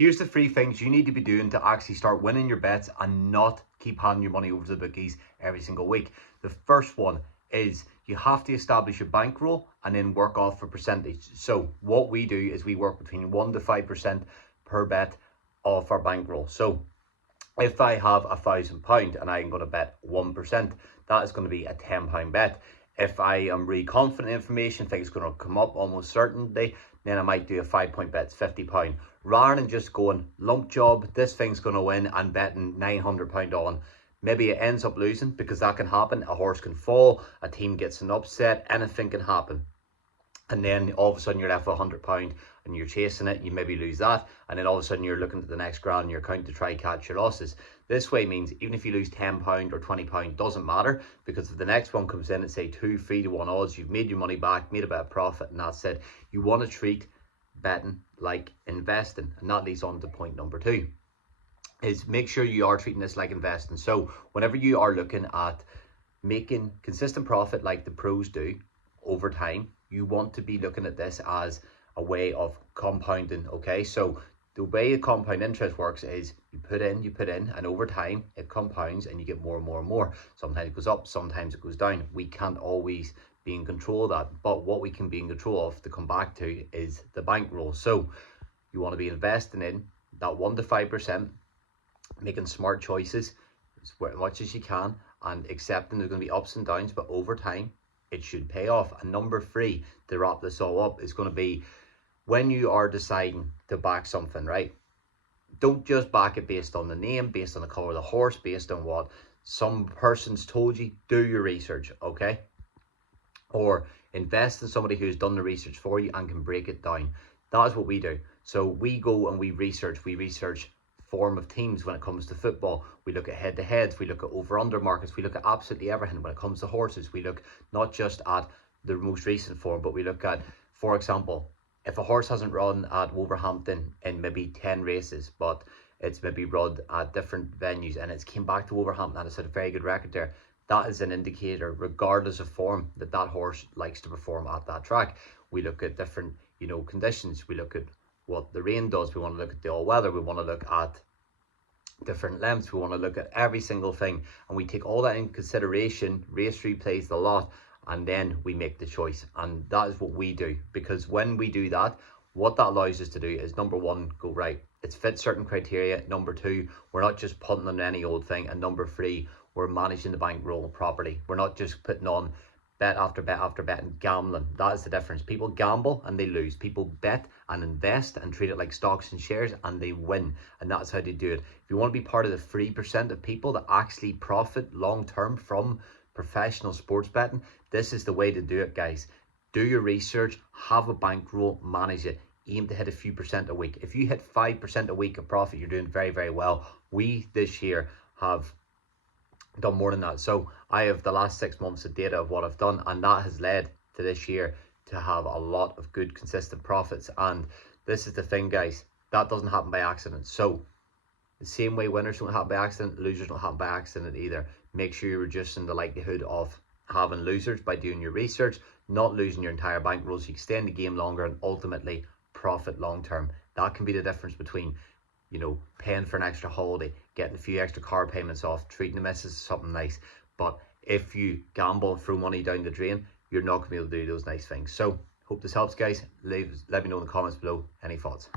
Here's the 3 things you need to be doing to actually start winning your bets and not keep handing your money over to the bookies every single week. The first one is you have to establish your bankroll and then work off a percentage. So what we do is we work between 1 to 5% per bet off our bankroll. So if I have £1,000 and I'm going to bet 1%, that is going to be a £10 bet. If I am really confident in information, think it's going to come up almost certainly, then I might do a 5-point bet, it's £50. Rather than just going lump job, this thing's going to win, and betting £900 on. Maybe it ends up losing, because that can happen. A horse can fall, a team gets an upset, anything can happen. And then all of a sudden you're left with £100 and you're chasing it, you maybe lose that, and then all of a sudden you're looking at the next grand in your account to try catch your losses. This way means even if you lose £10 or £20, doesn't matter, because if the next one comes in at say 2, 3 to 1 odds, you've made your money back, made a bit of profit, and that's it. You want to treat betting like investing, and that leads on to point number 2, is make sure you are treating this like investing. So whenever you are looking at making consistent profit like the pros do over time, you want to be looking at this as a way of compounding. Okay, so the way compound interest works is you put in, and over time it compounds and you get more and more and more. Sometimes it goes up, sometimes it goes down. We can't always be in control of that, but what we can be in control of, to come back to, is the bankroll. So you want to be investing in that 1 to 5%, making smart choices as much as you can, and accepting there's going to be ups and downs, but over time it should pay off. And number 3, to wrap this all up, is going to be, when you are deciding to back something, right, don't just back it based on the name, based on the color of the horse, based on what some person's told you. Do your research, okay? Or invest in somebody who's done the research for you and can break it down. That is what we do. So we go and we research form of teams. When it comes to football, we look at head-to-heads, we look at over-under markets, we look at absolutely everything. When it comes to horses, we look not just at the most recent form, but we look at, for example, if a horse hasn't run at Wolverhampton in maybe 10 races, but it's maybe run at different venues and it's came back to Wolverhampton and it's had a very good record there, that is an indicator, regardless of form, that that horse likes to perform at that track. We look at different, conditions. We look at what the rain does. We want to look at the all-weather. We want to look at different lengths. We want to look at every single thing, and we take all that in consideration. Race replays the lot, and then we make the choice. And that is what we do, because when we do that, what that allows us to do is, number 1, go right, it's fit certain criteria. Number 2, we're not just punting on any old thing. And number 3, we're managing the bankroll properly. We're not just putting on bet after bet after bet and gambling. That is the difference. People gamble and they lose. People bet and invest and treat it like stocks and shares, and they win. And that's how they do it. If you want to be part of the 3% of people that actually profit long term from professional sports betting, this is the way to do it, guys. Do your research, have a bankroll, manage it. Aim to hit a few percent a week. If you hit 5% a week of profit, you're doing very, very well. We this year have done more than that. So I have the last 6 months of data of what I've done, and that has led to this year to have a lot of good consistent profits. And this is the thing, guys, that doesn't happen by accident. So the same way winners don't happen by accident, losers don't happen by accident either. Make sure you're reducing the likelihood of having losers by doing your research, not losing your entire bankroll, so you can stay in the game longer and ultimately profit long term. That can be the difference between paying for an extra holiday, getting a few extra car payments off, treating the missus something nice. But if you gamble and throw money down the drain, you're not going to be able to do those nice things. So hope this helps, guys. Let me know in the comments below any thoughts.